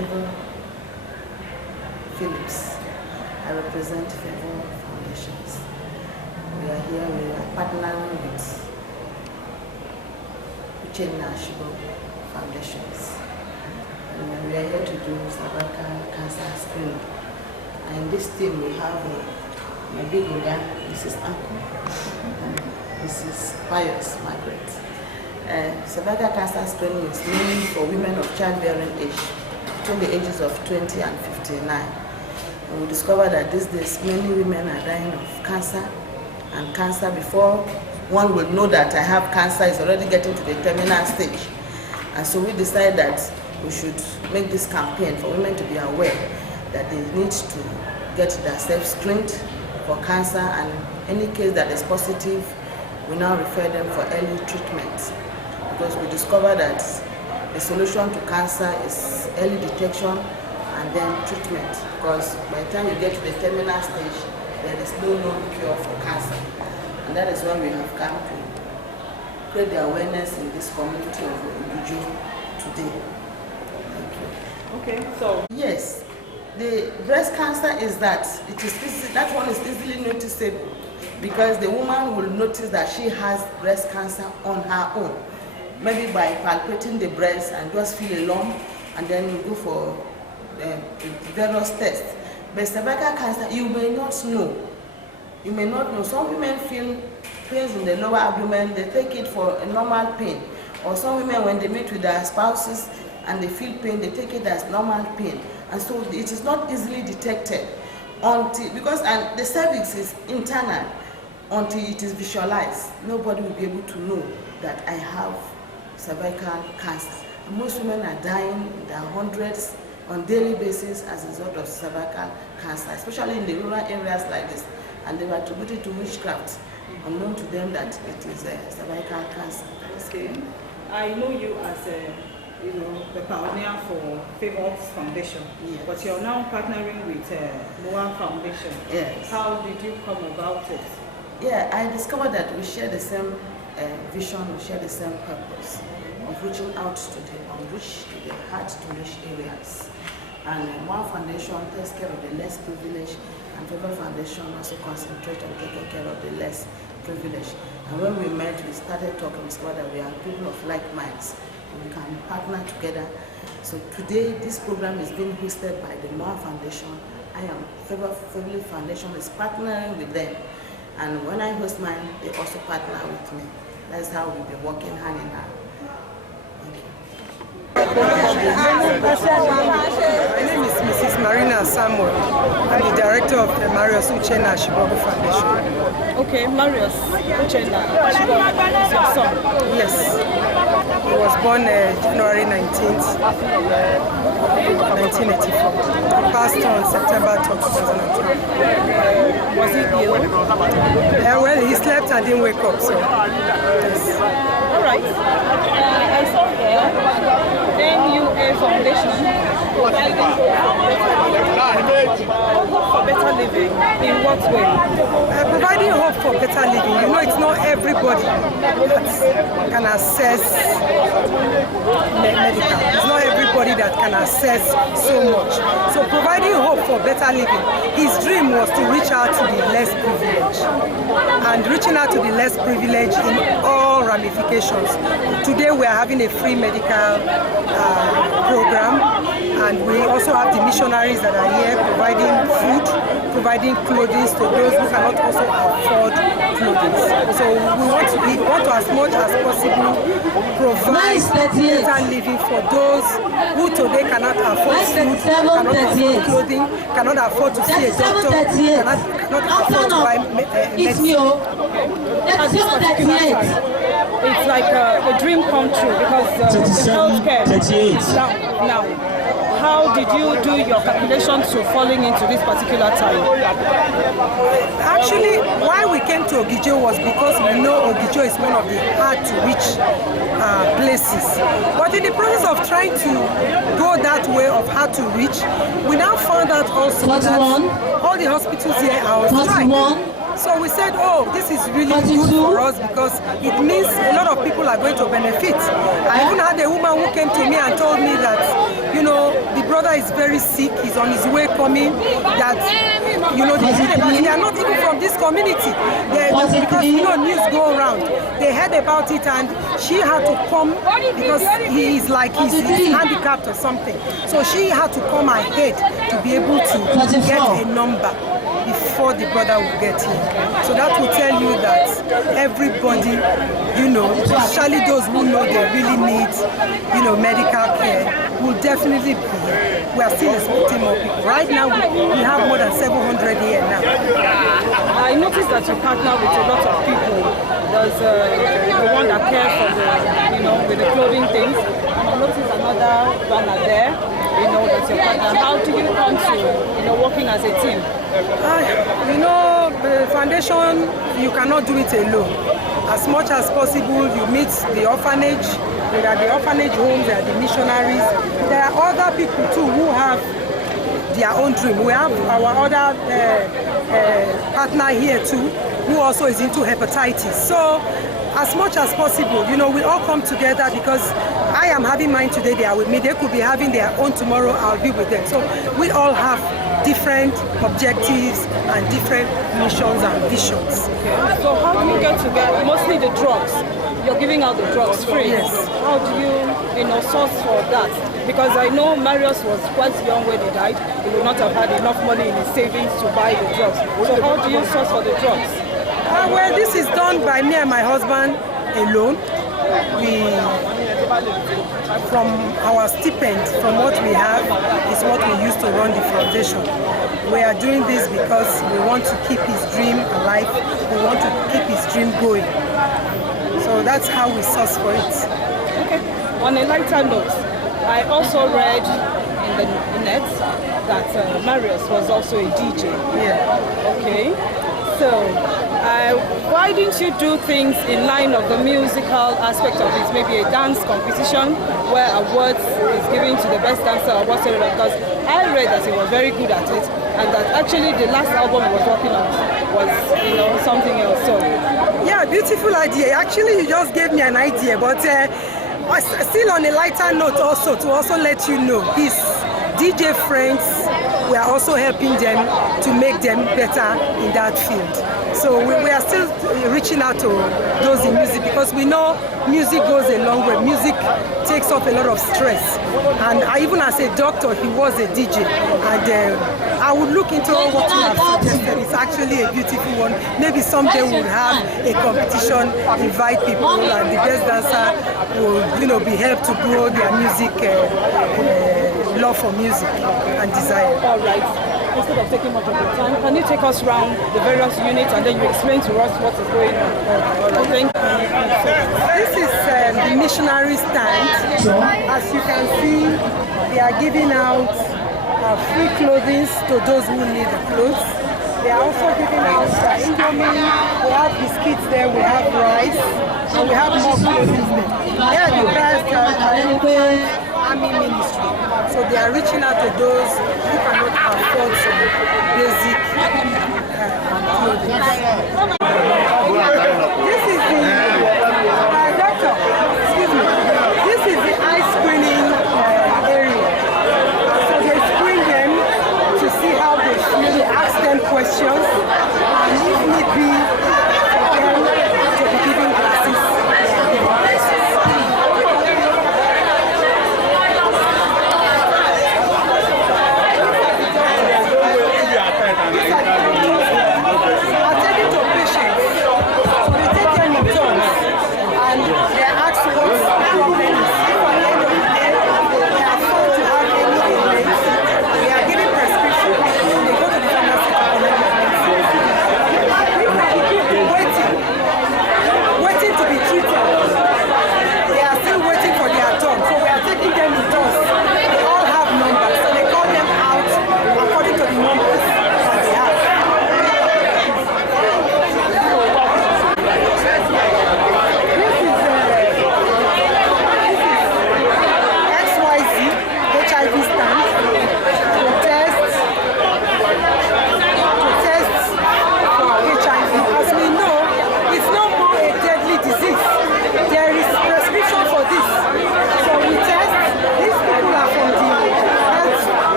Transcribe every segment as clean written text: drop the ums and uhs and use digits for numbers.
Favor Phillips. I represent Favor Foundations. We are here, we are partnering with UCHENNA ASHIBUOGWU Foundations. And we are here to do cervical cancer screening. And in this team we have my big Oga, Mrs. Uncle, and Mrs. Pius Margaret. Cervical cancer screening is mainly for women of childbearing age, between the ages of 20 and 59. And we discovered that these days many women are dying of cancer, and cancer, before one will know that I have cancer, is already getting to the terminal stage. And so we decided that we should make this campaign for women to be aware that they need to get themselves screened for cancer, and any case that is positive, we now refer them for early treatment. Because we discovered that the solution to cancer is early detection and then treatment. Because by the time you get to the terminal stage, there is no known cure for cancer. And that is why we have come to create the awareness in this community of Ogijo today. Thank you. Okay, so yes, the breast cancer is that that one is easily noticeable, because the woman will notice that she has breast cancer on her own, maybe by palpating the breast and just feel a lump, and then you go for various tests. But cervical cancer, you may not know. You may not know. Some women feel pains in the lower abdomen, they take it for a normal pain. Or some women, when they meet with their spouses and they feel pain, they take it as normal pain. And so it is not easily detected until, because the cervix is internal, until it is visualized. Nobody will be able to know that I have cervical cancer. And most women are dying in their hundreds on a daily basis as a result of cervical cancer, especially in the rural areas like this. And they were attributed to witchcraft, unknown to them that it is cervical cancer. okay, I know you as the pioneer for Favor Foundation, yes. But you're now partnering with MOA Foundation. Yes. How did you come about it? Yeah, I discovered that we share the same vision, we share the same purpose of reaching out to the hard-to-reach areas. And MOA Foundation takes care of the less privileged, and Favor Foundation also concentrates on taking care of the less privileged. And when we met, we started talking, we discovered that we are people of like minds. We can partner together. So today, this program is being hosted by the MOA Foundation. I am Favor Foundation is partnering with them. And when I host mine, they also partner with me. That's how we've been working hand in hand. Thank you. My name is Mrs. Mareena Samuel. I'm the director of the MARIUS UCHENNA ASHIBUOGWU Foundation. Okay, MARIUS UCHENNA ASHIBUOGWU is your son? Yes. He was born January 19th, 1984. He passed on September 12, 2012. Was he ill? Well, he slept and didn't wake up, so yes. All right. I saw there MUA Foundation for better living. In what way? Providing hope for better living. You know, it's not everybody that can access medical. It's not everybody that can access so much. So providing hope for better living. His dream was to reach out to the less privileged. And reaching out to the less privileged in all ramifications. Today we are having a free medical program, and we also have the missionaries that are here providing food, providing clothing to those who cannot also afford clothing. So we want to as much as possible provide better living for those who today cannot afford food, cannot afford clothing, cannot afford to see a doctor, cannot afford to buy medicine. At this particular time, it's like a dream come true, because the healthcare is down now. How did you do your calculations to falling into this particular time? Actually, why we came to Ogijo was because we know Ogijo is one of the hard-to-reach places. But in the process of trying to go that way of hard to reach, we now found out also that all the hospitals here are on strike. So we said, oh, this is really good for us, because it means a lot of people are going to benefit. I even had a woman who came to me and told me that, you know, the brother is very sick. He's on his way coming. That you know, they heard about it. They are not even from this community. Because you know, news go around. They heard about it, and she had to come because he is like he's handicapped or something. So she had to come ahead to be able to get a number before the brother will get here. So that will tell you that everybody, you know, especially those who know they really need, you know, medical care, will definitely be here. We are still expecting more people. Right now, we have more than 700 here now. I noticed that you partner with a lot of people. There's the one that cares for the, you know, with the clothing things. I noticed another banner there, you know, that's your partner. How do you come to, you know, working as a team? You know, the foundation, you cannot do it alone. As much as possible, you meet the orphanage. There are the orphanage homes, there are the missionaries. There are other people too who have their own dream. We have our other partner here too, who also is into hepatitis. So, as much as possible, you know, we all come together because I am having mine today, they are with me. They could be having their own tomorrow, I'll be with them. So, we all have different objectives and different missions and visions. Okay. So how do you get together? Mostly the drugs. You're giving out the drugs free. Yes. How do you know, source for that? Because I know Marius was quite young when he died. He would not have had enough money in his savings to buy the drugs. So how do you source for the drugs? Well, this is done by me and my husband alone. From our stipend, from what we have, is what we use to run the foundation. We are doing this because we want to keep his dream alive. We want to keep his dream going. So that's how we source for it. Okay. On a lighter note, I also read in the net that Marius was also a DJ. Yeah. Okay. So, why didn't you do things in line of the musical aspect of it? Maybe a dance competition where awards is given to the best dancer or whatsoever? Because I read that he was very good at it, and that actually the last album he was working on was, you know, something else. So, yeah, beautiful idea. Actually, you just gave me an idea, but still on a lighter note, also to also let you know, his DJ friends, we are also helping them to make them better in that field. So we are still reaching out to those in music because we know music goes a long way. Music takes off a lot of stress. And even as a doctor, he was a DJ. And I would look into what you have suggested. It's actually a beautiful one. Maybe someday we'll have a competition, invite people, and the best dancer will, you know, be helped to grow their music, love for music and desire. all right. Instead of taking much of your time, can you take us around the various units and then you explain to us what is going on? All right. Thank you. This is the missionary stand. As you can see, they are giving out free clothing to those who need the clothes. They are also giving out indomie. We have biscuits there, we have rice, and we have more clothing there. They are the best army ministry. So they are reaching out to those who cannot afford some basic clothing. This is the doctor. Excuse me. This is the eye screening area. So they screen them to see how they feel. They ask them questions, and if need be, for them to be given glasses.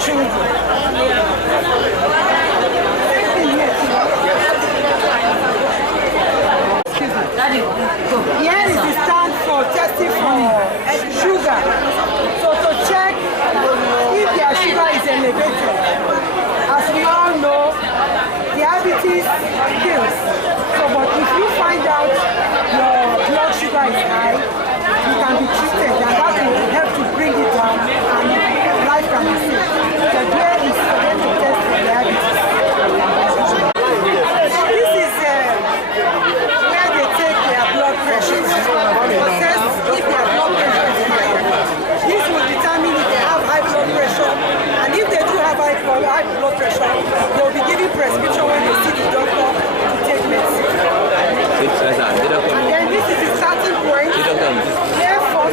children. Here is the stand for testing for sugar. So to check if their sugar is elevated. As we all know, diabetes kills. So but if you find out your blood sugar is high, you can be treated, and that will help to bring it down and life can be saved. The day is for them to test for diabetes. This is where they take their blood pressure. Assess if their blood pressure is high. This will determine if they have high blood pressure, and if they do have high blood pressure, they will be given prescription when they see the doctor to take medicine. And then this is the starting point. Therefore,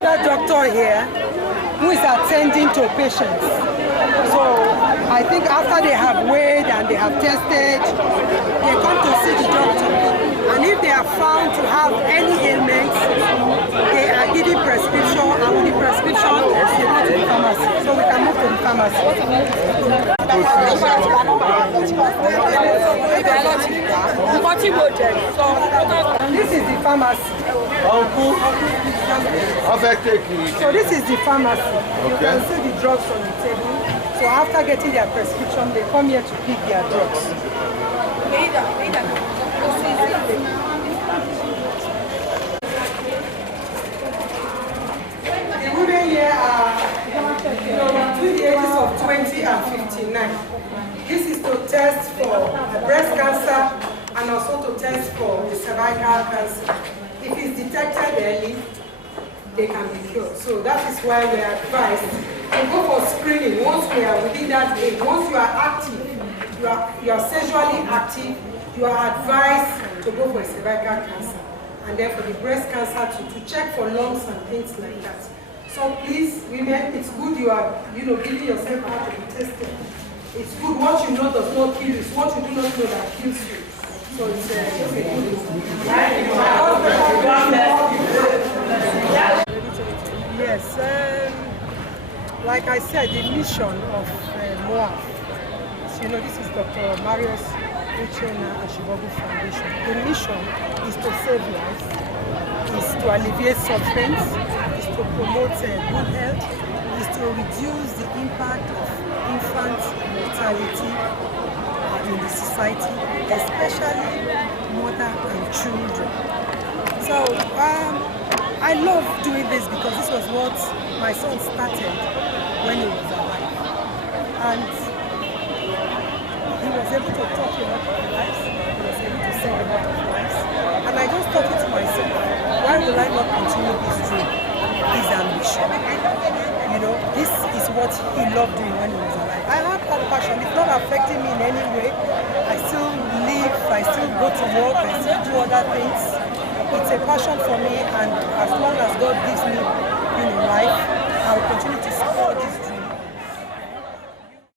the doctor here who is attending to patients. So I think after they have weighed and they have tested, they come to see the doctor. And if they are found to have any ailments, they are given prescription, and with the prescription, they go to the pharmacy. So we can move to the pharmacy. This is the pharmacy. So this is the pharmacy. You can see the drugs on the table. So after getting their prescription, they come here to pick their drugs. The women here are between the ages of 20 and 59. This is to test for breast cancer and also to test for the cervical cancer. If it's detected early, they can be cured. So that is why we are advised to go for screening once we are within that age. Once you are active, you are sexually active, you are advised to go for a cervical cancer. And then for the breast cancer to check for lumps and things like that. So please, women, it's good you are giving yourself out to be tested. It's good what you know does not kill you, it's what you do not know that kills you. So it's just a good thing. Yes, like I said, the mission of MOAF, this is Dr. MARIUS UCHENNA ASHIBUOGWU Foundation. The mission is to save lives, is to alleviate sufferings, is to promote good health, is to reduce the impact of infant mortality in the society, especially mother and children. So I love doing this because this was what my son started when he was alive. And he was able to touch a lot of lives, he was able to save a lot of lives. And I just thought it to myself, why will I not continue this dream, his ambition? This is what he loved doing when he was alive. I have that passion. It's not affecting me in any way. I still live, I still go to work, I still do other things. It's a passion for me, and as long as God gives me life, I will continue to support this